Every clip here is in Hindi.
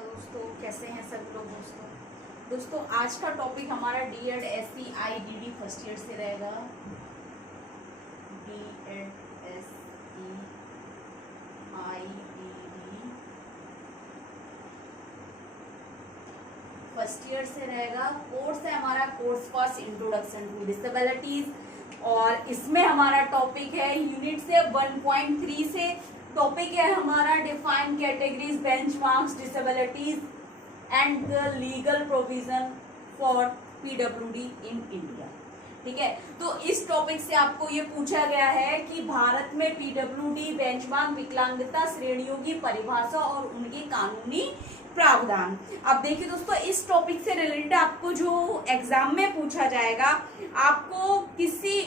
दोस्तों, कैसे हैं सभी लोग। दोस्तों आज का टॉपिक हमारा DEd SC IDD first year से रहेगा। DEd SC IDD first year से रहेगा। कोर्स है हमारा course first introduction to disabilities, और इसमें हमारा टॉपिक है यूनिट से 1.3 से टॉपिक है हमारा define categories, benchmarks, disabilities and the legal provision for PWD in India. ठीक है, तो इस टॉपिक से आपको ये पूछा गया है कि भारत में पीडब्ल्यूडी बेंचमार्क विकलांगता श्रेणियों की परिभाषा और उनके कानूनी प्रावधान। अब देखिए दोस्तों, इस टॉपिक से रिलेटेड आपको जो एग्जाम में पूछा जाएगा, आपको किसी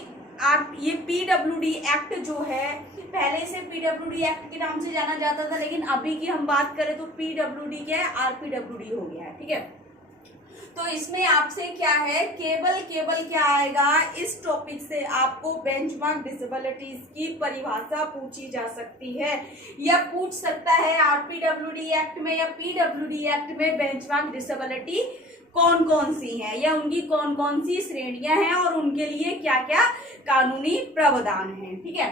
ये पीडब्ल्यूडी एक्ट जो है, पहले से पीडब्ल्यूडी एक्ट के नाम से जाना जाता था, लेकिन अभी की हम बात करें तो पीडब्ल्यूडी क्या है, आरपीडब्ल्यूडी हो गया है। ठीक है, तो इसमें आपसे क्या है, केवल क्या आएगा, इस टॉपिक से आपको बेंचमार्क डिसेबिलिटीज की परिभाषा पूछी जा सकती है, या पूछ सकता है आरपीडब्ल्यूडी एक्ट में या पीडब्ल्यूडी एक्ट में बेंचमार्क डिसेबिलिटी कौन कौन सी हैं, या उनकी कौन कौन सी श्रेणियां हैं और उनके लिए क्या क्या कानूनी प्रावधान है। ठीक है,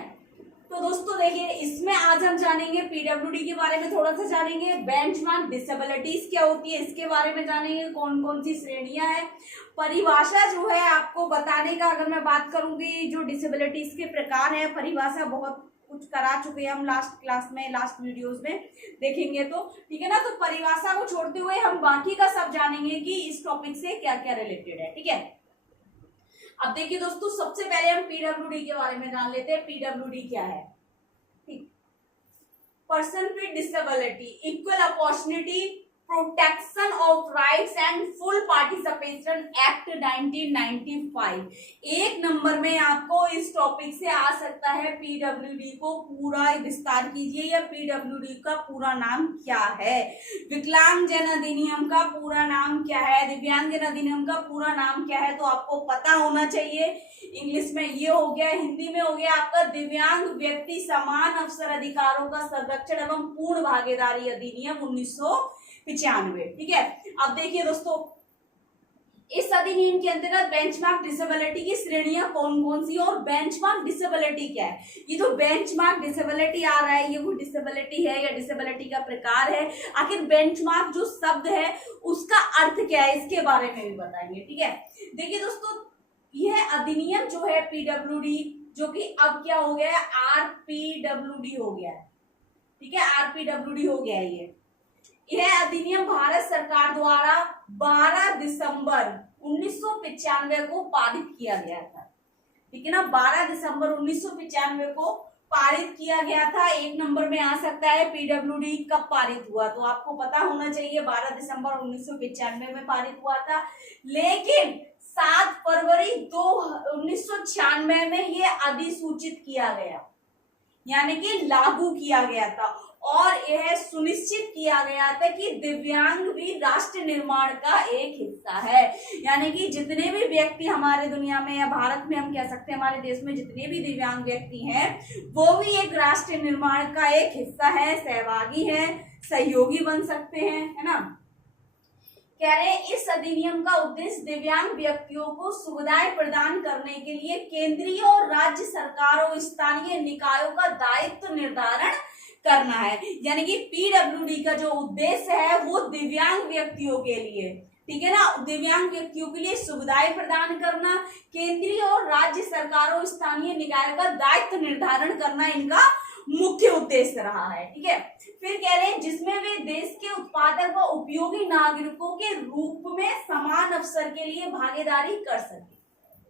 तो दोस्तों देखिए, इसमें आज हम जानेंगे पीडब्ल्यूडी के बारे में, थोड़ा सा जानेंगे बेंचमार्क डिसेबिलिटीज क्या होती है, इसके बारे में जानेंगे कौन कौन सी श्रेणियां हैं। परिभाषा जो है आपको बताने का, अगर मैं बात करूंगी जो डिसेबिलिटीज के प्रकार है, परिभाषा बहुत कुछ करा चुके हैं हम लास्ट क्लास में, लास्ट वीडियोस में देखेंगे तो ठीक है ना। तो परिभाषा को छोड़ते हुए हम बाकी का सब जानेंगे कि इस टॉपिक से क्या क्या रिलेटेड है। ठीक है, अब देखिए दोस्तों, सबसे पहले हम पीडब्ल्यूडी के बारे में जान लेते हैं। पीडब्ल्यूडी क्या है? ठीक, person with disability, equal opportunity protection of rights and full participation act 1995। एक नंबर में आपको इस टॉपिक से आ सकता है पीडब्ल्यूडी को पूरा विस्तार कीजिए, या पीडब्ल्यूडी का पूरा नाम क्या है, विकलांग जन अधिनियम का पूरा नाम क्या है, दिव्यांग जन अधिनियम का पूरा नाम क्या है, तो आपको पता होना चाहिए। इंग्लिश में ये हो गया, हिंदी में हो गया आपका दिव्यांग व्यक्ति समान अवसर अधिकारों का संरक्षण एवं पूर्ण भागीदारी अधिनियम 1995। ठीक है, अब देखिए दोस्तों, इस अधिनियम के अंतर्गत बेंचमार्क डिसेबिलिटी की श्रेणियां कौन कौन सी, और बेंचमार्क डिसेबिलिटी क्या है। ये जो बेंचमार्क डिसेबिलिटी आ रहा है, ये वो डिसेबिलिटी है या डिसेबिलिटी का प्रकार है, आखिर बेंचमार्क जो शब्द है उसका अर्थ क्या है, इसके बारे में भी बताएंगे। ठीक है, देखिए दोस्तों, यह अधिनियम जो है पीडब्ल्यूडी, जो कि अब क्या हो गया है, आरपीडब्ल्यूडी हो गया है। ठीक है, आरपीडब्ल्यूडी हो गया है। यह अधिनियम भारत सरकार द्वारा 12 दिसंबर 1995 को पारित किया गया था। ठीक है ना, 12 दिसंबर 1995 को पारित किया गया था। एक नंबर में आ सकता है पीडब्ल्यूडी कब पारित हुआ, तो आपको पता होना चाहिए 12 दिसंबर 1995 में पारित हुआ था, लेकिन 7 फरवरी 1996 में यह अधिसूचित किया गया, यानी कि लागू किया गया था, और यह सुनिश्चित किया गया था कि दिव्यांग भी राष्ट्र निर्माण का एक हिस्सा है। यानी कि जितने भी व्यक्ति हमारे दुनिया में या भारत में, हम कह सकते हैं हमारे देश में जितने भी दिव्यांग व्यक्ति हैं, वो भी एक राष्ट्र निर्माण का एक हिस्सा है, सहभागी है, सहयोगी बन सकते हैं, है ना। कह रहे हैं इस अधिनियम का उद्देश्य दिव्यांग व्यक्तियों को सुविधाएं प्रदान करने के लिए केंद्रीय और राज्य सरकारों, स्थानीय निकायों का दायित्व निर्धारण करना है। यानी कि पीडब्ल्यूडी का जो उद्देश्य है वो दिव्यांग व्यक्तियों के लिए, ठीक है ना, दिव्यांग व्यक्तियों के लिए सुविधाएं प्रदान करना, केंद्रीय और राज्य सरकारों, स्थानीय निकायों का दायित्व निर्धारण करना इनका मुख्य उद्देश्य रहा है। ठीक है, फिर कह रहे हैं जिसमें वे देश के उत्पादक व उपयोगी नागरिकों के रूप में समान अवसर के लिए भागीदारी कर सके।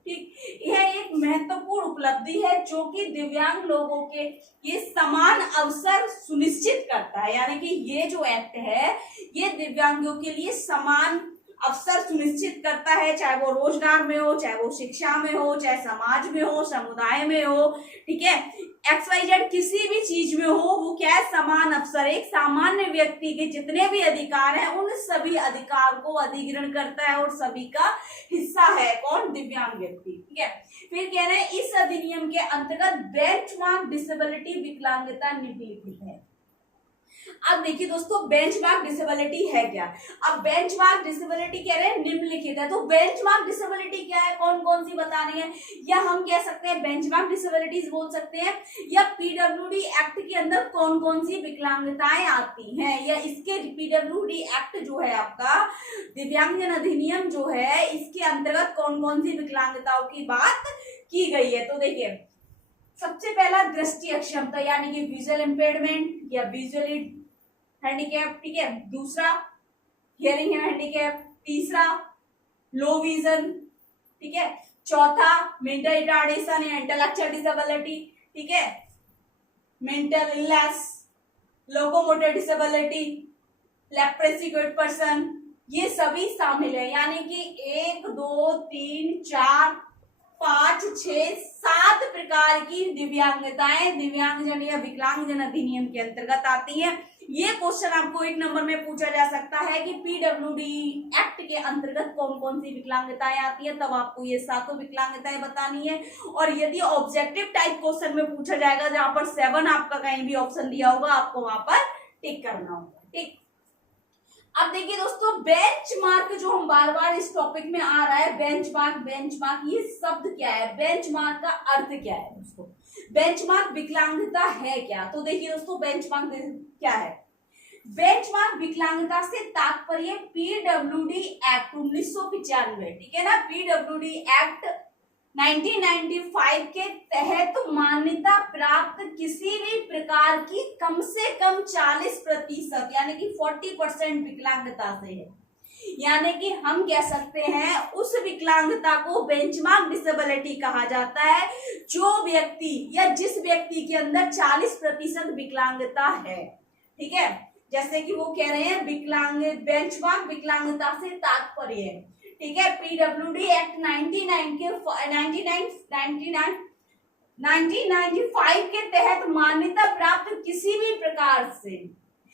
ठीक, यह एक महत्वपूर्ण उपलब्धि है जो कि दिव्यांग लोगों के ये समान अवसर सुनिश्चित करता है। यानी कि ये जो एक्ट है ये दिव्यांगों के लिए समान अवसर सुनिश्चित करता है, चाहे वो रोजगार में हो, चाहे वो शिक्षा में हो, चाहे समाज में हो, समुदाय में हो। ठीक है, XYZ किसी भी चीज में हो, वो क्या है, समान अवसर, एक सामान्य व्यक्ति के जितने भी अधिकार हैं उन सभी अधिकार को अधिग्रहण करता है, और सभी का हिस्सा है कौन, दिव्यांग व्यक्ति। ठीक है, फिर कह रहे हैं इस अधिनियम के अंतर्गत बेंचमार्क डिसेबिलिटी विकलांगता निबंधित है। अब देखिए दोस्तों, बेंचमार्क डिसेबिलिटी है क्या। अब बेंचमार्क डिसेबिलिटी कह रहे हैं निम्नलिखित है, तो बेंचमार्क डिसेबिलिटी क्या है, कौन कौन सी बतानी है, या हम कह सकते हैं बेंचमार्क डिसेबिलिटीज बोल सकते हैं, या पीडब्ल्यूडी एक्ट के अंदर कौन कौन सी विकलांगताएं आती हैं, या इसके पीडब्ल्यूडी एक्ट जो है आपका दिव्यांगजन अधिनियम जो है, इसके अंतर्गत कौन कौन सी विकलांगताओं की बात की गई है। तो देखिए, सबसे पहला दृष्टि अक्षमता यानी कि विजुअल इम्पेयरमेंट या विजुअली हैंडीकैप, ठीक है। दूसरा हियरिंग हैंडीकैप, तीसरा लो विजन, ठीक है। चौथा मेंटल रिटार्डेशन या इंटेलेक्चुअल डिसेबिलिटी, ठीक है। Mental illness, locomotor disability, leprosy good person, ये सभी शामिल है। यानी कि 1 2 3 4 5 6 7 प्रकार की दिव्यांगताएं दिव्यांगजन या विकलांगजन अधिनियम के अंतर्गत आती हैं। ये क्वेश्चन आपको 1 नंबर में पूछा जा सकता है कि पीडब्ल्यूडी एक्ट के अंतर्गत कौन कौन सी विकलांगताएं आती है, तब आपको ये 7 विकलांगताएं बतानी है। और यदि ऑब्जेक्टिव टाइप क्वेश्चन में पूछा जाएगा जहां पर 7 आपका कहीं भी ऑप्शन दिया होगा, आपको वहां पर टिक करना होगा, ठीक। अब देखिए दोस्तों, बेंचमार्क जो हम बार बार इस टॉपिक में आ रहा है, बेंचमार्क बेंचमार्क, ये शब्द क्या है, बेंचमार्क का अर्थ क्या है दोस्तों, बेंचमार्क विकलांगता है क्या। तो देखिए दोस्तों, बेंचमार्क क्या है, बेंचमार्क विकलांगता से तात्पर्य पीडब्ल्यूडी एक्ट 1995, ठीक है ना, पीडब्ल्यूडी एक्ट 1995 के तहत मान्यता प्राप्त किसी भी प्रकार की कम से कम 40% यानी कि 40% विकलांगता से है। यानी कि हम कह सकते हैं उस विकलांगता को बेंचमार्क डिसेबिलिटी कहा जाता है जो व्यक्ति या जिस व्यक्ति के अंदर 40% विकलांगता है, ठीक है। जैसे कि वो कह रहे हैं विकलांग, बेंचमार्क विकलांगता से तात्पर्य है, ठीक है, पीडब्ल्यूडी एक्ट 1995 के तहत मान्यता प्राप्त किसी भी प्रकार से,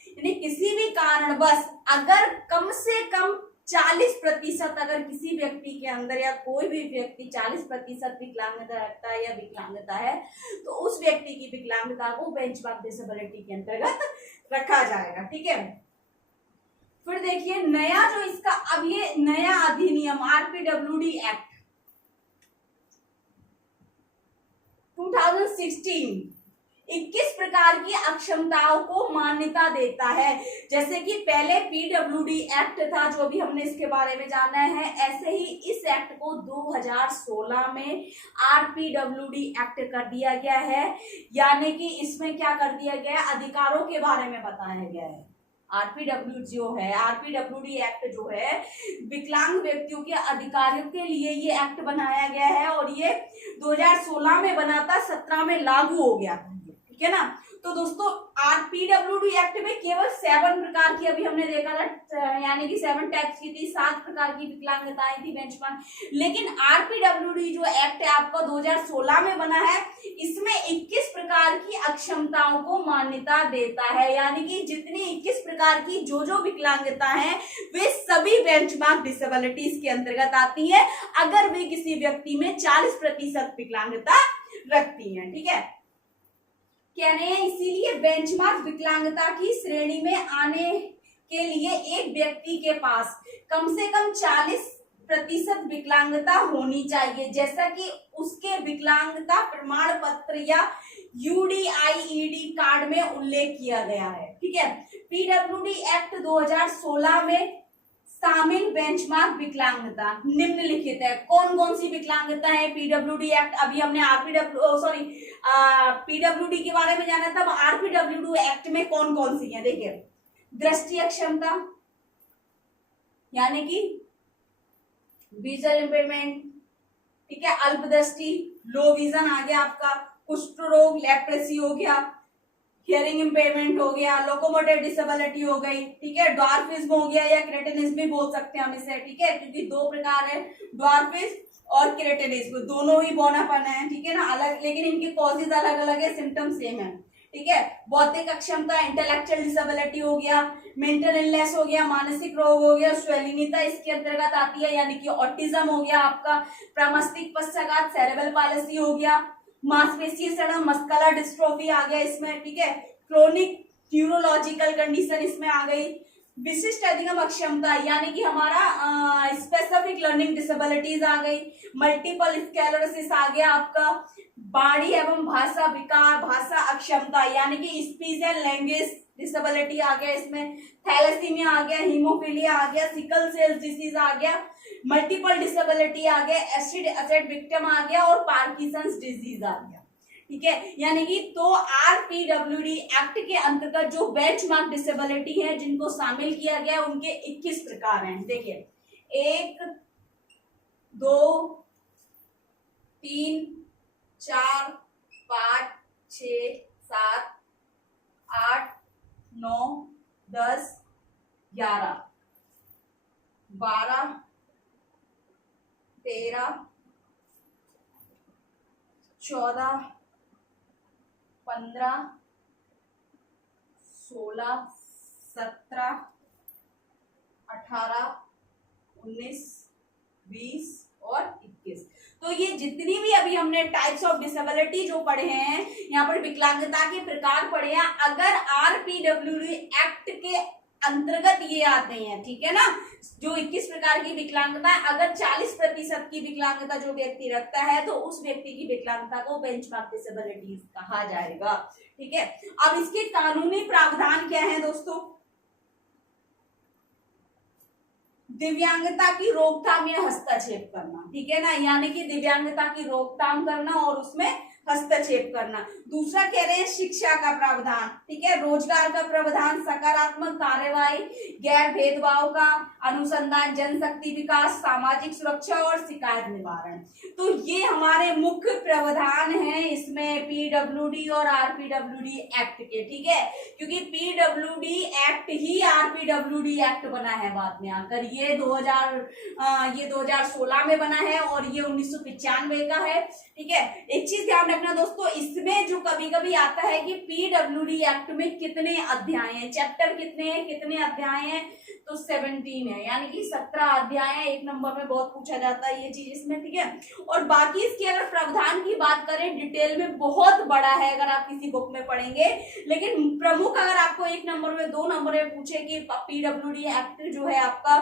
यानी किसी भी कारणवश अगर कम से कम 40% अगर किसी व्यक्ति के अंदर या कोई भी व्यक्ति 40% विकलांगता रखता है या विकलांगता है, तो उस व्यक्ति की विकलांगता को बेंचमार्क डिसेबिलिटी के अंतर्गत रखा जाएगा, ठीक है। फिर देखिए नया जो इसका, अब ये नया अधिनियम आरपीडब्ल्यूडी एक्ट 2016 21 प्रकार की अक्षमताओं को मान्यता देता है। जैसे कि पहले पीडब्ल्यूडी एक्ट था जो भी हमने इसके बारे में जाना है, ऐसे ही इस एक्ट को 2016 में आरपीडब्ल्यूडी एक्ट कर दिया गया है। यानी कि इसमें क्या कर दिया गया है, अधिकारों के बारे में बताया गया है। आरपीडब्ल्यू जो है, आरपीडब्ल्यूडी एक्ट जो है विकलांग व्यक्तियों के अधिकारों के लिए ये एक्ट बनाया गया है और ये 2016 में बना था, 17 में लागू हो गया था, ठीक है ना। तो दोस्तों आरपीडब्ल्यूडी एक्ट में केवल 7 प्रकार की, अभी हमने देखा था, यानी कि 7 टाइप्स की थी, 7 प्रकार की विकलांगताएं थी बेंचमार्क। लेकिन आरपीडब्ल्यूडी जो एक्ट है आपका 2016 में बना है, इसमें 21 प्रकार की अक्षमताओं को मान्यता देता है। यानी कि जितनी 21 प्रकार की जो विकलांगता है वे सभी बेंचमार्क डिसेबिलिटीज के अंतर्गत आती है अगर वे किसी व्यक्ति में 40% विकलांगता रखती है, ठीक है। कह रहे हैं इसीलिए बेंचमार्क विकलांगता की श्रेणी में आने के लिए एक व्यक्ति के पास कम से कम 40% विकलांगता होनी चाहिए, जैसा कि उसके विकलांगता प्रमाण पत्र या यूडीआईईडी कार्ड में उल्लेख किया गया है, ठीक है। पीडब्ल्यूडी एक्ट 2016 में शामिल बेंचमार्क विकलांगता निम्नलिखित है। कौन कौन सी विकलांगता है पीडब्ल्यूडी एक्ट, अभी हमने पीडब्ल्यूडी के बारे में जाना था, आरपीडब्ल्यूडी एक्ट में कौन कौन सी है देखिए। दृष्टि अक्षमता यानी कि विजुअल इम्पेयरमेंट, ठीक है, अल्पदृष्टि, लो विजन आ गया आपका, कुष्ठ रोग, लेप्रेसी हो गया, हियरिंग इम्पेयरमेंट हो गया, लोकोमोटर डिसेबिलिटी हो गई, ठीक है, ड्वार्फिज्म हो गया या क्रेटिनिज्म भी बोल सकते हैं हम इसे, ठीक है, क्योंकि 2 प्रकार है, ड्वार्फिज्म और क्रेटिनिज्म, दोनों ही बौनापन है, ठीक है ना, अलग, लेकिन इनके कॉजेज अलग अलग है, सिम्टम सेम है, ठीक है। बौद्धिक अक्षमता, इंटेलेक्चुअल डिसेबिलिटी हो गया, मेंटल इलनेस हो गया, मानसिक रोग हो गया, स्वैलिंगता इसके अंतर्गत आती है, यानी कि ऑटिज्म हो गया आपका, प्रमस्तिष्क पक्षाघात, सेरेब्रल पालिसी हो गया, मांसपेशीय सड़न, मस्कुलर डिस्ट्रोफी आ गया इसमें, ठीक है, क्रोनिक न्यूरोलॉजिकल कंडीशन इसमें आ गई, विशिष्ट अधिगम अक्षमता यानी कि हमारा स्पेसिफिक लर्निंग डिसेबिलिटीज आ गई, मल्टीपल स्क्लेरोसिस आ गया आपका, वाणी एवं भाषा विकार, भाषा अक्षमता यानी कि स्पीच एंड लैंग्वेज डिसेबिलिटी आ गया, इसमें थैलेसीमिया आ गया, हीमोफीलिया आ गया, सिकल सेल डिसीज आ गया, मल्टीपल डिसेबिलिटी आ गया, एसिड अटैक विक्टिम आ गया और पार्किंसंस डिजीज आ गया। ठीक है, यानी कि तो आरपीडब्ल्यूडी एक्ट के अंतर्गत जो बेंचमार्क डिसेबिलिटी है जिनको शामिल किया गया उनके 21 प्रकार हैं। देखिए 1 2 3 4 5 6 7 8 9 10 11 12 13 14 15 16 17 18 19 20 और 21। तो ये जितनी भी अभी हमने टाइप्स ऑफ डिसेबिलिटी जो पढ़े हैं, यहाँ पर विकलांगता के प्रकार पढ़े हैं, अगर आरपीडब्ल्यूडी एक्ट के अंतर्गत ये आते हैं, ठीक है ना, जो 21 प्रकार की विकलांगता है, अगर 40% की विकलांगता जो व्यक्ति रखता है तो उस व्यक्ति की विकलांगता को बेंचमार्क डिसेबिलिटीज कहा जाएगा। ठीक है, अब इसके कानूनी प्रावधान क्या है दोस्तों? दिव्यांगता की रोकथाम या हस्तक्षेप करना, ठीक है ना, यानी कि दिव्यांगता की रोकथाम करना और उसमें हस्तक्षेप करना। दूसरा कह रहे हैं शिक्षा का प्रावधान, ठीक है, रोजगार का प्रावधान, सकारात्मक कार्यवाही, गैर भेदभाव का अनुसंधान, जनशक्ति विकास, सामाजिक सुरक्षा और शिकायत निवारण। तो ये हमारे मुख्य प्रावधान हैं इसमें पीडब्ल्यूडी और आरपीडब्ल्यूडी एक्ट के। ठीक है, क्योंकि पीडब्ल्यूडी एक्ट ही आरपीडब्ल्यूडी एक्ट बना है बाद में आकर, ये 2016 में बना है और ये 1995 का है। ठीक है, एक चीज ध्यान रखना दोस्तों, इसमें जो कभी कभी आता है कि पीडब्ल्यूडी एक्ट में कितने अध्याय हैं, चैप्टर कितने हैं, कितने अध्याय हैं, तो 17 है, यानी कि 17 अध्याय है। एक नंबर में बहुत पूछा जाता है ये चीज इसमें। ठीक है, और बाकी इसके अगर प्रावधान की बात करें डिटेल में बहुत बड़ा है अगर आप किसी बुक में पढ़ेंगे, लेकिन प्रमुख अगर आपको 1 नंबर में 2 नंबर में पूछे कि पीडब्ल्यूडी एक्ट जो है आपका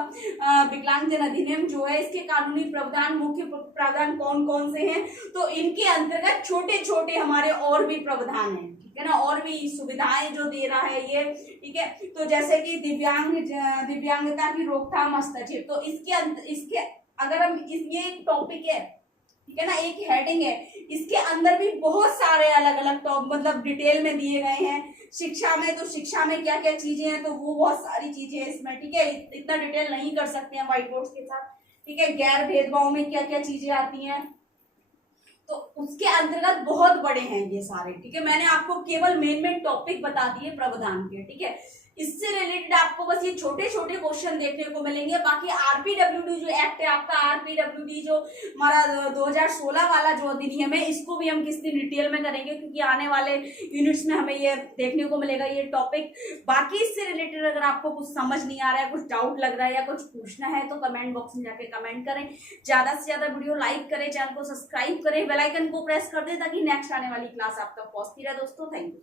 विकलांगजन अधिनियम जो है, इसके कानूनी प्रावधान, मुख्य प्रावधान कौन कौन से हैं, तो इनके अंतर्गत छोटे छोटे हमारे और भी प्रावधान हैं। ठीक है ना, और भी सुविधाएं जो दे रहा है ये। ठीक है, तो जैसे कि दिव्यांगता की रोकथाम, हस्तक्षेप, तो इसके अगर हम ये एक टॉपिक है, ठीक है ना, एक हेडिंग है, इसके अंदर भी बहुत सारे अलग अलग टॉपिक मतलब डिटेल में दिए गए हैं। शिक्षा में, तो शिक्षा में क्या क्या चीजें हैं, तो वो बहुत सारी चीजें हैं इसमें। ठीक है, इतना डिटेल नहीं कर सकते हैं व्हाइट बोर्ड के साथ। ठीक है, गैर भेदभाव में क्या क्या चीजें आती हैं, तो उसके अंतर्गत बहुत बड़े हैं ये सारे। ठीक है, मैंने आपको केवल मेन टॉपिक बता दिए प्रावधान के। ठीक है, इससे रिलेटेड आपको बस ये छोटे छोटे क्वेश्चन देखने को मिलेंगे। बाकी आरपीडब्ल्यूडी जो एक्ट है आपका, आरपीडब्ल्यूडी जो हमारा 2016 वाला जो अधिनियम है, इसको भी हम किसी डिटेल में करेंगे, क्योंकि आने वाले यूनिट्स में हमें ये देखने को मिलेगा ये टॉपिक। बाकी इससे रिलेटेड अगर आपको कुछ समझ नहीं आ रहा है, कुछ डाउट लग रहा है या कुछ पूछना है, तो कमेंट बॉक्स में जाके कमेंट करें। ज्यादा से ज्यादा वीडियो लाइक करें, चैनल को सब्सक्राइब करें, बेल आइकन को प्रेस कर दें ताकि नेक्स्ट आने वाली क्लास आप तक पहुंचती रहे दोस्तों। Thank you.